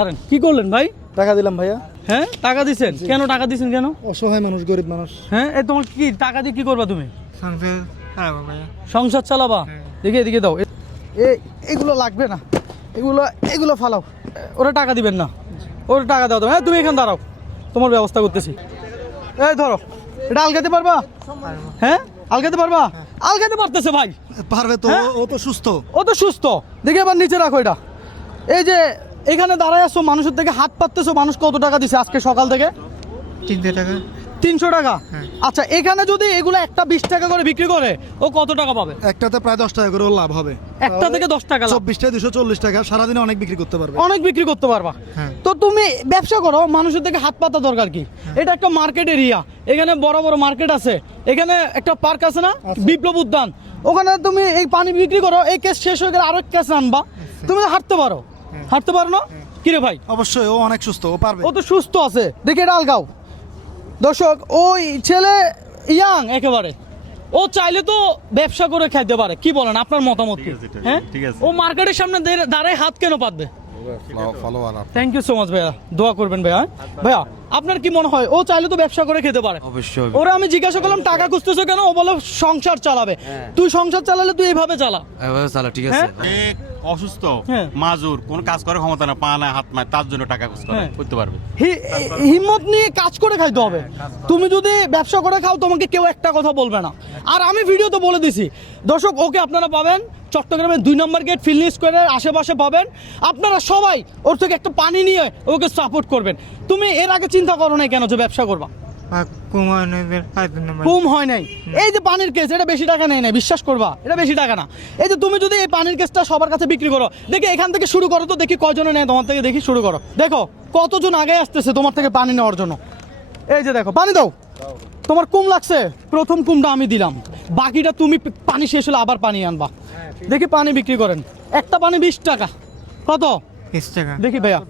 ছাড়েন। কি করলেন ভাই? টাকা দিলাম ভাইয়া। হ্যাঁ টাকা দিছেন? কেন টাকা দিছেন কেন? অসহায় মানুষ, গরিব মানুষ। হ্যাঁ এই তোমার কি টাকা দিয়ে কি করবা তুমি? সংসার চালাবো ভাইয়া। সংসার চালাবা? দেখি এদিকে দাও। এগুলো লাগবে না, এগুলো ফালাও। ওরা টাকা দিবেন না, ওরা টাকা দাও। হ্যাঁ তুমি এখানে দাঁড়াও, তোমার ব্যবস্থা করতেছি। এই ধরো, এটা আলগাতে পারবা? হ্যাঁ আলগাতে পারবা? আলগাতে পারতেছে ভাই। পারবে তো, হ্যাঁ? ও তো সুস্থ। ও তো সুস্থ। দেখি এবার নিচে রাখো এটা। এই যে এখানে দাঁড়ায় আসছো, মানুষের থেকে হাত পাততেছো, মানুষ কত টাকা দিছে আজকে সকাল থেকে? 300 টাকা। 300 টাকা? হ্যাঁ। আচ্ছা এখানে যদি এগুলো একটা 20 টাকা করে বিক্রি করে ও কত টাকা পাবে? একটাতে প্রায় 10 টাকা করে ওর লাভ হবে। একটা থেকে 10 টাকা লাভ। 24 টাকা 240 টাকা, সারাদিনে অনেক বিক্রি করতে পারবে। অনেক বিক্রি করতে পারবা। হ্যাঁ। তো তুমি ব্যবসা করো, মানুষের থেকে হাত পাতা দরকার কি? এটা একটা মার্কেট এরিয়া, এখানে বড় বড় মার্কেট আছে, এখানে একটা পার্ক আছে না, বিপ্লব উদ্যান, ওখানে তুমি এই পানি বিক্রি করো, এই কেস শেষ হয়ে গেলে আরেক কেস আনবা, তুমি হাঁটতে পারো। হাঁটতে পারো না? কিরে ভাই? অবশ্যই ও অনেক সুস্থ, ও পারবে। ও তো সুস্থ আছে। দেখি এটা আলগাও। দর্শক ওই ছেলে ইয়াং একেবারে, ও চাইলে তো ব্যবসা করে খাইতে পারে। কি বলেন, আপনার মতামত কি? হ্যাঁ ও মার্কেটের সামনে দাঁড়ায় হাত কেন পাতবে? থ্যাংক ইউ সো মাচ ভাইয়া, দোয়া করবেন ভাইয়া। ভাইয়া আপনার কি মনে হয় ও চাইলে তো ব্যবসা করে খেতে পারে? অবশ্যই। ওরা আমি জিজ্ঞাসা করলাম টাকা খুঁজতেছো কেন, ও বলে সংসার চালাবে। তুই সংসার চালালে তুই এইভাবে চালা। এভাবে চালা, ঠিক আছে। হ্যাঁ? অসুস্থ, হ্যাঁ। মাজুর, কোন কাজ করার ক্ষমতা না, পা না হাত নাই, তার জন্য টাকা হ্যাঁ। করতে পারবে। হিম্মত নিয়ে কাজ করে খাইতে হবে। তুমি যদি ব্যবসা করে খাও তোমাকে কেউ একটা কথা বলবে না। আর আমি ভিডিওতে বলে দিছি দর্শক, ওকে আপনারা পাবেন চট্টগ্রামের 2 নম্বর গেট ফিল্ড স্কোয়ারের আশেপাশে পাবেন। আপনারা সবাই ওর থেকে একটা পানি নিয়ে ওকে সাপোর্ট করবেন। তুমি এর আগে চিন্তা করো না কেন যে ব্যবসা করবা? কম হয় নাই। এই যে পানির কেস, এটা বেশি টাকা নেই না, বিশ্বাস করবা এটা বেশি টাকা না। এই যে তুমি যদি এই পানির কেসটা সবার কাছে বিক্রি করো, দেখি এখান থেকে শুরু করো তো, দেখি কয়জনে নেয় তোমার থেকে, দেখি শুরু করো। দেখো কতজন আগে আসতেছে তোমার থেকে পানি নেওয়ার জন্য। এই যে দেখো, পানি দাও। তোমার কুম লাগছে, প্রথম কুমটা আমি দিলাম, বাকিটা তুমি পানি শেষ হলে আবার পানি আনবা। দেখি পানি বিক্রি করেন, একটা পানি 20 টাকা। কত? 20 টাকা। দেখি ভাইয়া,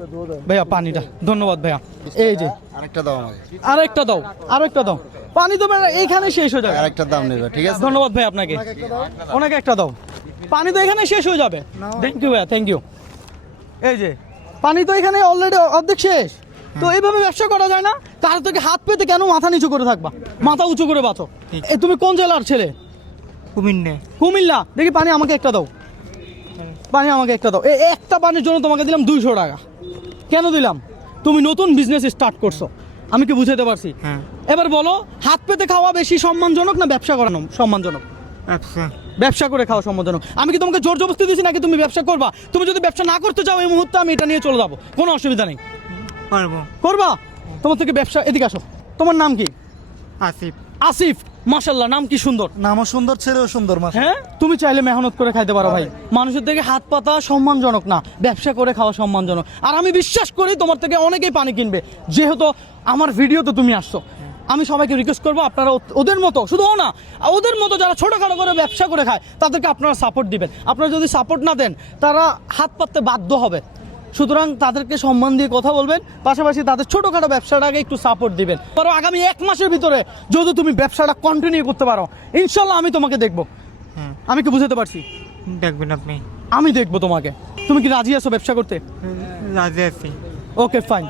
ভাইয়া পানিটা, ধন্যবাদ ভাইয়া। এই যে আরেকটা দাও আমাকে। আরেকটা দাও, আরেকটা দাও। পানি তো এইখানে শেষ হয়ে যাবে। আরেকটা দাম নেবে, ঠিক আছে? ধন্যবাদ ভাই আপনাকে, ওনাকে একটা দাও। পানি তো এখানে শেষ হয়ে যাবে। থ্যাংক ইউ ভাইয়া, থ্যাংক ইউ। এই যে পানি তো এখানে অলরেডি অর্ধেক শেষ। তো এইভাবে ব্যবসা করা যায় না? তার থেকে হাত পেতে কেন মাথা নিচু করে থাকবা? মাথা উঁচু করে বাঁচো। এই তুমি কোন জেলার ছেলে? কুমিল্লা। কুমিল্লা। দেখি পানি আমাকে একটা দাও, পানি আমাকে একটা দাও। এই একটা পানির জন্য তোমাকে দিলাম 200 টাকা। কেন দিলাম? তুমি নতুন বিজনেস স্টার্ট করছো, আমি কি বুঝাতে পারছি? হ্যাঁ। এবার বলো, হাত পেতে খাওয়া বেশি সম্মানজনক না ব্যবসা করানো সম্মানজনক? আচ্ছা। ব্যবসা করে খাওয়া সম্মানজনক। আমি কি তোমাকে জোর জবরদস্তি দিছি নাকি তুমি ব্যবসা করবা? তুমি যদি ব্যবসা না করতে চাও এই মুহূর্তে আমি এটা নিয়ে চলে যাবো, কোনো অসুবিধা নেই। পারবো। করবা? তোমার থেকে ব্যবসা, এদিকে আসো। তোমার নাম কি? আসিফ। আসিফ, মাশাআল্লাহ, নাম কি সুন্দর। নামও সুন্দর, ছেলেও সুন্দর। হ্যাঁ তুমি চাইলে মেহনত করে খাইতে পারো ভাই। মানুষের থেকে হাত পাতা সম্মানজনক না, ব্যবসা করে খাওয়া সম্মানজনক। আর আমি বিশ্বাস করি তোমার থেকে অনেকেই পানি কিনবে, যেহেতু আমার ভিডিওতে তুমি আসছো। আমি সবাইকে রিকোয়েস্ট করবো আপনারা ওদের মতো, শুধু ও না, ওদের মতো যারা ছোটোখাটো করে ব্যবসা করে খায় তাদেরকে আপনারা সাপোর্ট দিবেন। আপনারা যদি সাপোর্ট না দেন তারা হাত পাততে বাধ্য হবে। সুতরাং তাদেরকে সম্মান দিয়ে কথা বলবেন, পাশাপাশি তাদের ছোটোখাটো ব্যবসাটাকে একটু সাপোর্ট দিবেন। ধরো আগামী 1 মাসের ভিতরে যদি তুমি ব্যবসাটা কন্টিনিউ করতে পারো, ইনশাল্লাহ আমি তোমাকে দেখবো। হ্যাঁ। আমি কি বুঝাতে পারছি? দেখবেন আপনি। আমি দেখবো তোমাকে। তুমি কি রাজি আছো ব্যবসা করতে? রাজি আছি। Okay fine.